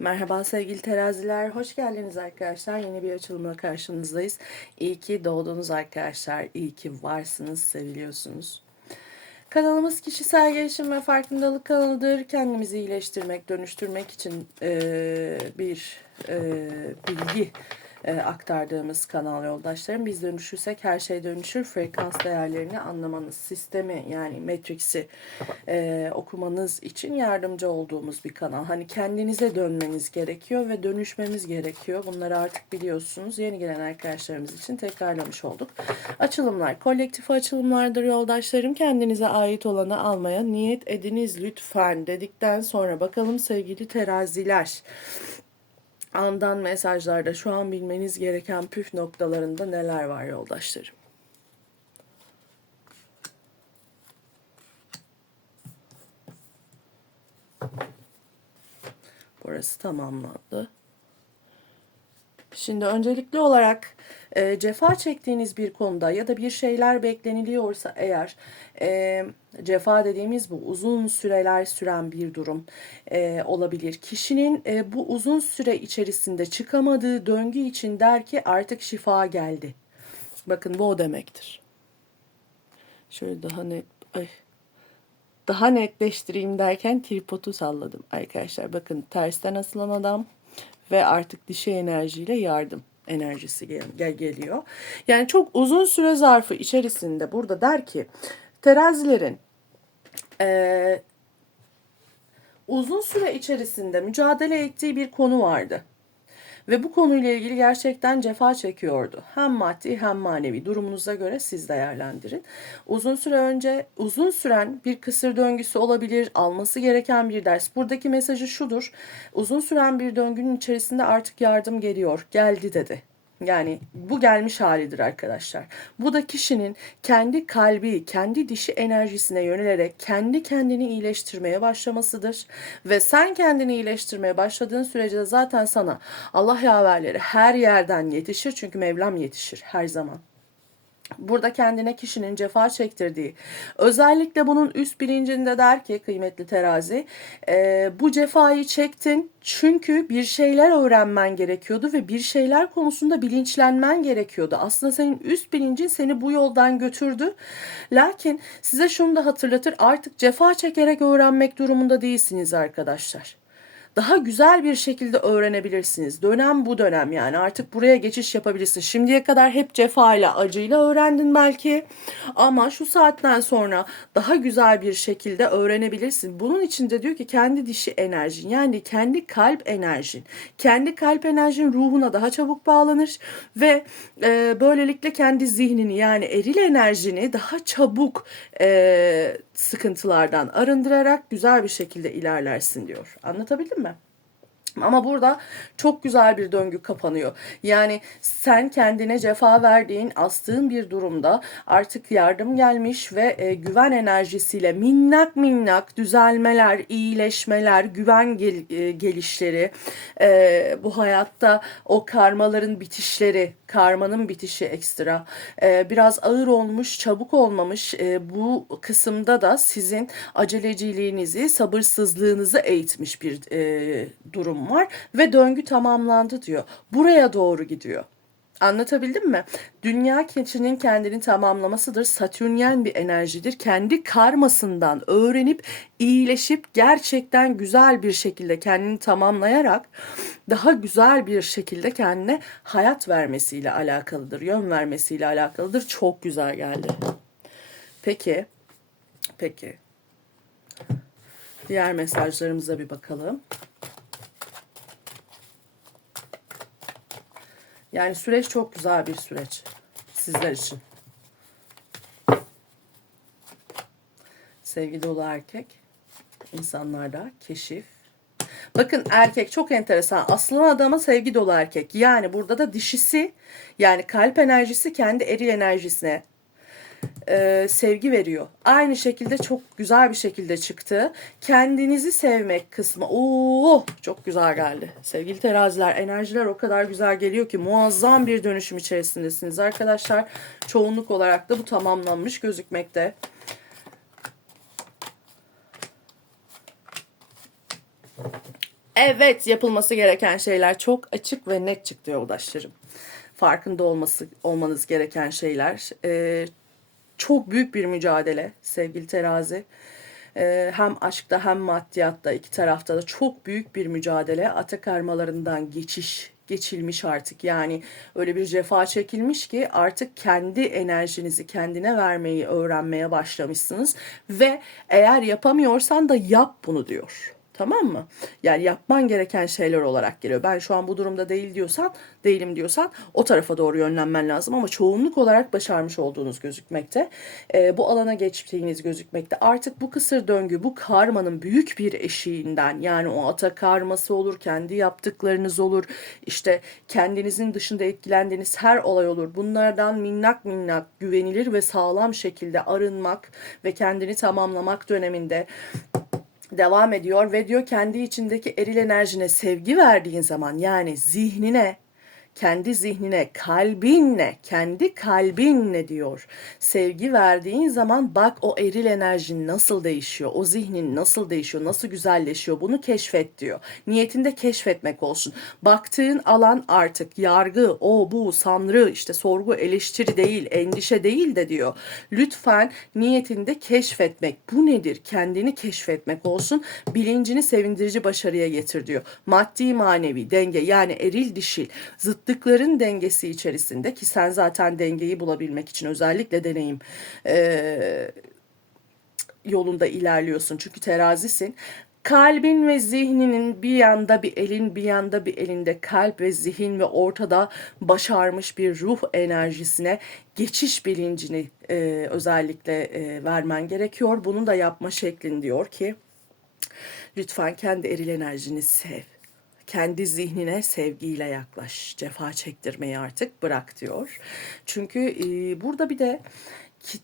Merhaba sevgili teraziler, hoş geldiniz arkadaşlar. Yeni bir açılımla karşınızdayız. İyi ki doğdunuz arkadaşlar, iyi ki varsınız, seviliyorsunuz. Kanalımız kişisel gelişim ve farkındalık kanalıdır. Kendimizi iyileştirmek, dönüştürmek için eee, bir eee, bilgi eee, aktardığımız kanal yoldaşlarım. Biz dönüşürsek her şey dönüşür. Frekans değerlerini anlamanız, sistemi yani Matrix'i eee, okumanız için yardımcı olduğumuz bir kanal. Hani kendinize dönmeniz gerekiyor ve dönüşmemiz gerekiyor. Bunları artık biliyorsunuz. Yeni gelen arkadaşlarımız için tekrarlamış olduk. Açılımlar kolektif açılımlardır yoldaşlarım. Kendinize ait olanı almaya niyet ediniz lütfen dedikten sonra bakalım sevgili teraziler. Andan mesajlarda şu an bilmeniz gereken püf noktalarında neler var yoldaşlarım? Burası tamamlandı. Şimdi öncelikli olarak e, cefa çektiğiniz bir konuda ya da bir şeyler bekleniliyorsa eğer e, cefa dediğimiz bu uzun süreler süren bir durum e, olabilir. Kişinin e, bu uzun süre içerisinde çıkamadığı döngü için der ki artık şifa geldi. Bakın bu o demektir. Şöyle daha net ay daha netleştireyim derken tripodu salladım arkadaşlar. Bakın tersten asılan adam ve artık dişi enerjiyle yardım enerjisi gel, gel- geliyor. Yani çok uzun süre zarfı içerisinde burada der ki terazilerin eee, uzun süre içerisinde mücadele ettiği bir konu vardı. Ve bu konuyla ilgili gerçekten cefa çekiyordu. Hem maddi hem manevi durumunuza göre siz değerlendirin. Uzun süre önce uzun süren bir kısır döngüsü olabilir, alması gereken bir ders. Buradaki mesajı şudur. Uzun süren bir döngünün içerisinde artık yardım geliyor, geldi dedi. Yani bu gelmiş halidir arkadaşlar. Bu da kişinin kendi kalbi, kendi dişi enerjisine yönelerek kendi kendini iyileştirmeye başlamasıdır. Ve sen kendini iyileştirmeye başladığın sürece de zaten sana Allah yaverleri her yerden yetişir. Çünkü Mevlam yetişir her zaman. Burada kendine kişinin cefa çektirdiği, özellikle bunun üst bilincinde der ki kıymetli terazi, e, bu cefayı çektin çünkü bir şeyler öğrenmen gerekiyordu ve bir şeyler konusunda bilinçlenmen gerekiyordu. Aslında senin üst bilincin seni bu yoldan götürdü. Lakin size şunu da hatırlatır, artık cefa çekerek öğrenmek durumunda değilsiniz arkadaşlar daha güzel bir şekilde öğrenebilirsiniz. Dönem bu dönem yani artık buraya geçiş yapabilirsin. Şimdiye kadar hep cefayla, acıyla öğrendin belki ama şu saatten sonra daha güzel bir şekilde öğrenebilirsin. Bunun için de diyor ki kendi dişi enerjin yani kendi kalp enerjin, kendi kalp enerjin ruhuna daha çabuk bağlanır ve e, böylelikle kendi zihnini yani eril enerjini daha çabuk e, sıkıntılardan arındırarak güzel bir şekilde ilerlersin diyor. Anlatabildim mi? Ama burada çok güzel bir döngü kapanıyor. Yani sen kendine cefa verdiğin, astığın bir durumda artık yardım gelmiş ve e, güven enerjisiyle minnak minnak düzelmeler, iyileşmeler, güven gel- e, gelişleri, e, bu hayatta o karmaların bitişleri, karmanın bitişi ekstra, e, biraz ağır olmuş, çabuk olmamış e, bu kısımda da sizin aceleciliğinizi, sabırsızlığınızı eğitmiş bir e, durum var ve döngü tamamlandı diyor. Buraya doğru gidiyor. Anlatabildim mi? Dünya kişinin kendini tamamlamasıdır. Satürnyen bir enerjidir. Kendi karmasından öğrenip iyileşip gerçekten güzel bir şekilde kendini tamamlayarak daha güzel bir şekilde kendine hayat vermesiyle alakalıdır. Yön vermesiyle alakalıdır. Çok güzel geldi. Peki. Peki. Diğer mesajlarımıza bir bakalım. Yani süreç çok güzel bir süreç sizler için. Sevgi dolu erkek, insanlarda keşif. Bakın erkek çok enteresan. Aslan adama sevgi dolu erkek. Yani burada da dişisi yani kalp enerjisi kendi eril enerjisine e, sevgi veriyor. Aynı şekilde çok güzel bir şekilde çıktı. Kendinizi sevmek kısmı. Oo, çok güzel geldi. Sevgili teraziler, enerjiler o kadar güzel geliyor ki muazzam bir dönüşüm içerisindesiniz arkadaşlar. Çoğunluk olarak da bu tamamlanmış gözükmekte. Evet yapılması gereken şeyler çok açık ve net çıktı yoldaşlarım. Farkında olması olmanız gereken şeyler. Ee, çok büyük bir mücadele sevgili terazi. Ee, hem aşkta hem maddiyatta iki tarafta da çok büyük bir mücadele. Ata karmalarından geçiş geçilmiş artık. Yani öyle bir cefa çekilmiş ki artık kendi enerjinizi kendine vermeyi öğrenmeye başlamışsınız ve eğer yapamıyorsan da yap bunu diyor. Tamam mı? Yani yapman gereken şeyler olarak geliyor. Ben şu an bu durumda değil diyorsan, değilim diyorsan o tarafa doğru yönlenmen lazım ama çoğunluk olarak başarmış olduğunuz gözükmekte. Ee, bu alana geçtiğiniz gözükmekte. Artık bu kısır döngü, bu karmanın büyük bir eşiğinden yani o ata karması olur, kendi yaptıklarınız olur, işte kendinizin dışında etkilendiğiniz her olay olur. Bunlardan minnak minnak güvenilir ve sağlam şekilde arınmak ve kendini tamamlamak döneminde devam ediyor ve diyor kendi içindeki eril enerjine sevgi verdiğin zaman yani zihnine kendi zihnine, kalbinle, kendi kalbinle diyor. Sevgi verdiğin zaman bak o eril enerjin nasıl değişiyor, o zihnin nasıl değişiyor, nasıl güzelleşiyor bunu keşfet diyor. Niyetinde keşfetmek olsun. Baktığın alan artık yargı, o bu, sanrı, işte sorgu, eleştiri değil, endişe değil de diyor. Lütfen niyetinde keşfetmek. Bu nedir? Kendini keşfetmek olsun. Bilincini sevindirici başarıya getir diyor. Maddi manevi denge yani eril dişil zıtlıkların dengesi içerisinde ki sen zaten dengeyi bulabilmek için özellikle deneyim e, yolunda ilerliyorsun. Çünkü terazisin. Kalbin ve zihninin bir yanda bir elin bir yanda bir elinde kalp ve zihin ve ortada başarmış bir ruh enerjisine geçiş bilincini e, özellikle e, vermen gerekiyor. Bunun da yapma şeklin diyor ki lütfen kendi eril enerjini sev kendi zihnine sevgiyle yaklaş. Cefa çektirmeyi artık bırak diyor. Çünkü e, burada bir de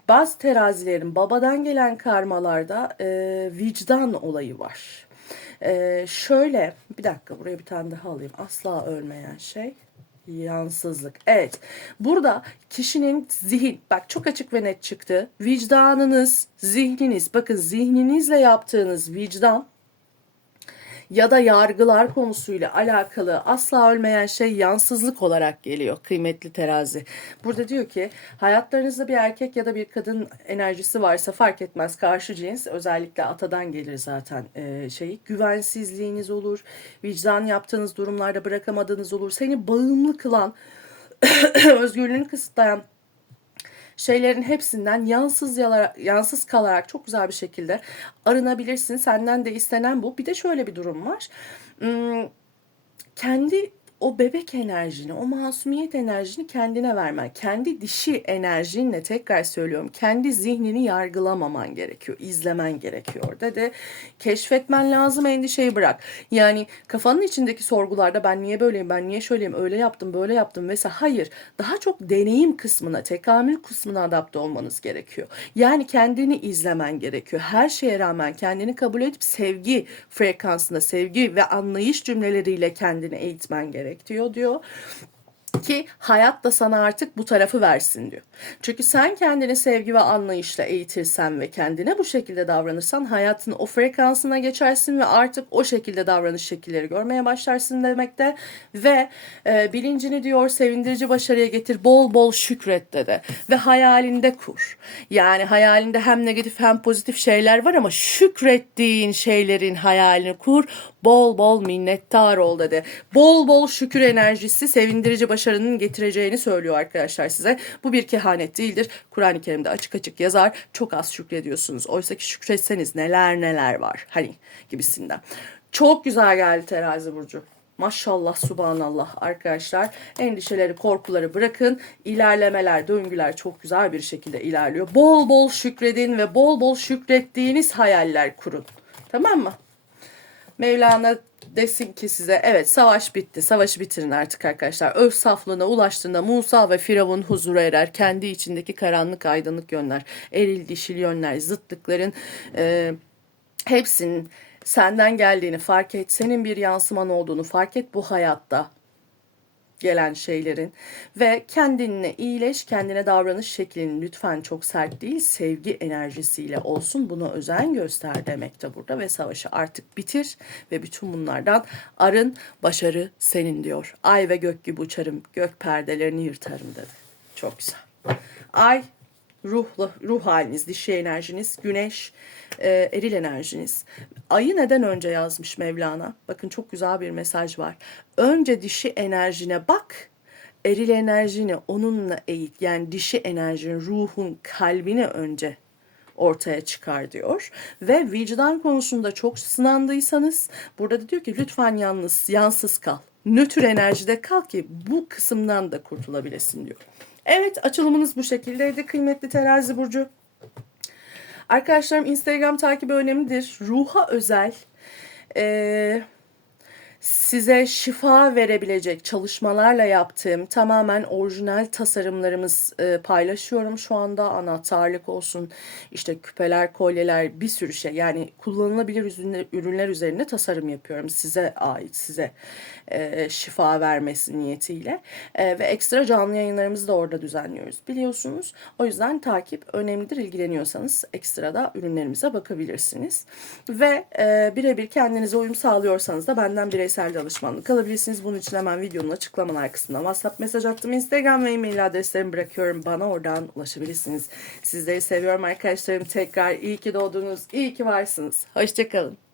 bazı terazilerin babadan gelen karmalarda e, vicdan olayı var. E, şöyle bir dakika buraya bir tane daha alayım. Asla ölmeyen şey yansızlık. Evet. Burada kişinin zihin bak çok açık ve net çıktı. Vicdanınız, zihniniz bakın zihninizle yaptığınız vicdan ya da yargılar konusuyla alakalı asla ölmeyen şey yansızlık olarak geliyor kıymetli terazi. Burada diyor ki hayatlarınızda bir erkek ya da bir kadın enerjisi varsa fark etmez karşı cins özellikle atadan gelir zaten e, şey güvensizliğiniz olur vicdan yaptığınız durumlarda bırakamadığınız olur seni bağımlı kılan özgürlüğünü kısıtlayan şeylerin hepsinden yansız yalarak, yansız kalarak çok güzel bir şekilde arınabilirsin. Senden de istenen bu. Bir de şöyle bir durum var. Hmm, kendi o bebek enerjini, o masumiyet enerjini kendine vermen. Kendi dişi enerjinle tekrar söylüyorum. Kendi zihnini yargılamaman gerekiyor. izlemen gerekiyor dedi. Keşfetmen lazım endişeyi bırak. Yani kafanın içindeki sorgularda ben niye böyleyim, ben niye şöyleyim, öyle yaptım, böyle yaptım vesaire. Hayır. Daha çok deneyim kısmına, tekamül kısmına adapte olmanız gerekiyor. Yani kendini izlemen gerekiyor. Her şeye rağmen kendini kabul edip sevgi frekansında, sevgi ve anlayış cümleleriyle kendini eğitmen gerekiyor gerek diyor diyor ki hayat da sana artık bu tarafı versin diyor. Çünkü sen kendini sevgi ve anlayışla eğitirsen ve kendine bu şekilde davranırsan hayatın o frekansına geçersin ve artık o şekilde davranış şekilleri görmeye başlarsın demekte ve e, bilincini diyor sevindirici başarıya getir bol bol şükret dedi ve hayalinde kur. Yani hayalinde hem negatif hem pozitif şeyler var ama şükrettiğin şeylerin hayalini kur bol bol minnettar ol dedi. Bol bol şükür enerjisi sevindirici başarının getireceğini söylüyor arkadaşlar size. Bu bir kehanet değildir. Kur'an-ı Kerim'de açık açık yazar. Çok az şükrediyorsunuz. Oysa ki şükretseniz neler neler var. Hani gibisinden. Çok güzel geldi terazi burcu. Maşallah subhanallah arkadaşlar. Endişeleri, korkuları bırakın. İlerlemeler, döngüler çok güzel bir şekilde ilerliyor. Bol bol şükredin ve bol bol şükrettiğiniz hayaller kurun. Tamam mı? Mevlana desin ki size evet savaş bitti. Savaşı bitirin artık arkadaşlar. Öz saflığına ulaştığında Musa ve Firavun huzura erer. Kendi içindeki karanlık aydınlık yönler, eril dişil yönler, zıtlıkların e, hepsinin senden geldiğini fark et. Senin bir yansıman olduğunu fark et bu hayatta. Gelen şeylerin ve kendine iyileş, kendine davranış şeklinin lütfen çok sert değil, sevgi enerjisiyle olsun. Buna özen göster demekte burada ve savaşı artık bitir ve bütün bunlardan arın, başarı senin diyor. Ay ve gök gibi uçarım, gök perdelerini yırtarım dedi. Çok güzel. Ay ruhla, ruh haliniz, dişi enerjiniz, güneş, e, eril enerjiniz. Ayı neden önce yazmış Mevlana? Bakın çok güzel bir mesaj var. Önce dişi enerjine bak, eril enerjini onunla eğit. Yani dişi enerjinin, ruhun, kalbini önce ortaya çıkar diyor. Ve vicdan konusunda çok sınandıysanız burada da diyor ki lütfen yalnız, yansız kal. Nötr enerjide kal ki bu kısımdan da kurtulabilesin diyor. Evet açılımınız bu şekildeydi kıymetli terazi burcu. Arkadaşlarım Instagram takibi önemlidir. Ruha özel eee, size şifa verebilecek çalışmalarla yaptığım tamamen orijinal tasarımlarımız e, paylaşıyorum şu anda. Anahtarlık olsun, işte küpeler, kolyeler, bir sürü şey. Yani kullanılabilir ürünler, ürünler üzerine tasarım yapıyorum. Size ait, size e, şifa vermesi niyetiyle. E, ve ekstra canlı yayınlarımızı da orada düzenliyoruz biliyorsunuz. O yüzden takip önemlidir. İlgileniyorsanız ekstra da ürünlerimize bakabilirsiniz. Ve e, birebir kendinize uyum sağlıyorsanız da benden bireysel danışmanlık alabilirsiniz. Bunun için hemen videonun açıklamalar kısmına WhatsApp mesaj attım. Instagram ve e-mail adreslerimi bırakıyorum. Bana oradan ulaşabilirsiniz. Sizleri seviyorum arkadaşlarım. Tekrar iyi ki doğdunuz. iyi ki varsınız. Hoşçakalın.